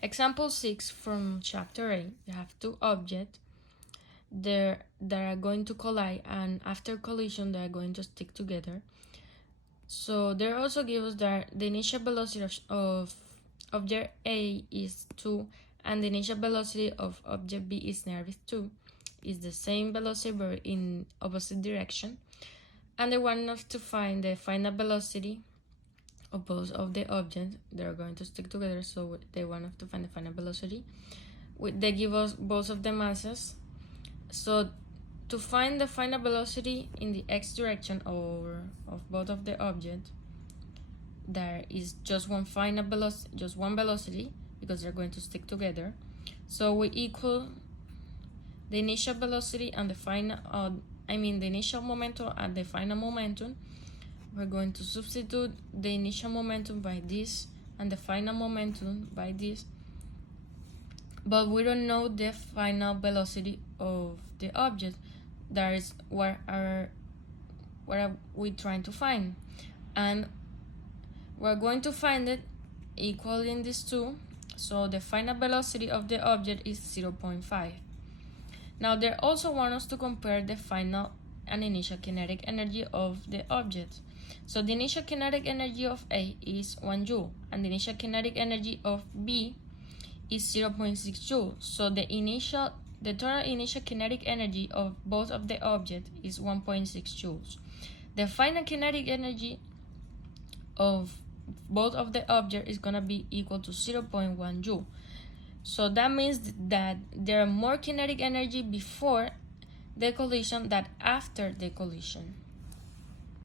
Example 6 from chapter 8, you have two objects that are going to collide, and after collision they are going to stick together. So they also give us that the initial velocity of object A is 2 and the initial velocity of object B is -2. Is the same velocity but in opposite direction. And they want us to find the final velocity of both of the objects. They're going to stick together, so they want us to find the final velocity. They give us both of the masses. So to find the final velocity in the x direction of both of the objects, there is just one final velocity, just one velocity, because they're going to stick together. So we equal the initial velocity and the final, the initial momentum and the final momentum. We're going to substitute the initial momentum by this and the final momentum by this, but we don't know the final velocity of the object. That is what are we trying to find, and we're going to find it equaling these two. So the final velocity of the object is 0.5. Now they also want us to compare the final and initial kinetic energy of the object. So the initial kinetic energy of A is 1 joule and the initial kinetic energy of B is 0.6 joule. So the total initial kinetic energy of both of the objects is 1.6 joules. The final kinetic energy of both of the objects is gonna be equal to 0.1 joule. So that means that there are more kinetic energy before the collision than after the collision.